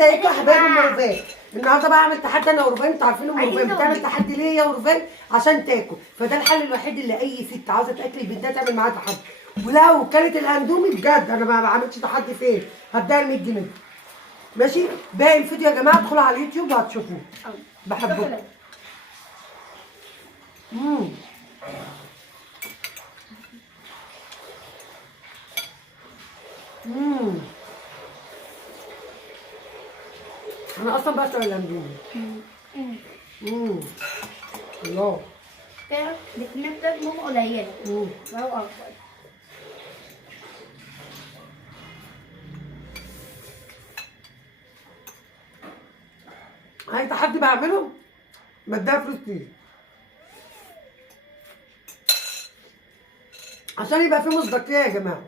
ازيكم يا حبايب ام رفاق؟ النهارده بقى اعمل تحدي انا ورفاق. انتوا عارفين ام رفاق بتعمل تحدي ليه يا ورفاق؟ عشان تاكل، فده الحل الوحيد اللي اي ست عاوزه تاكل بنتها تعمل معاها تحدي. ولو كانت الاندومي بجد انا ما بعملش تحدي فين؟ هديها 100 جنيه. ماشي؟ باقي الفيديو يا جماعه ادخلوا على اليوتيوب وهتشوفوه. بحبكم. انا اصلا بعشق الاندومي. الله. تعرف بتنفذ ماما قليلة وهو أكبر. اي تحدي بعمله بديها فلوس كتير عشان يبقى فيه مصداقية يا جماعة.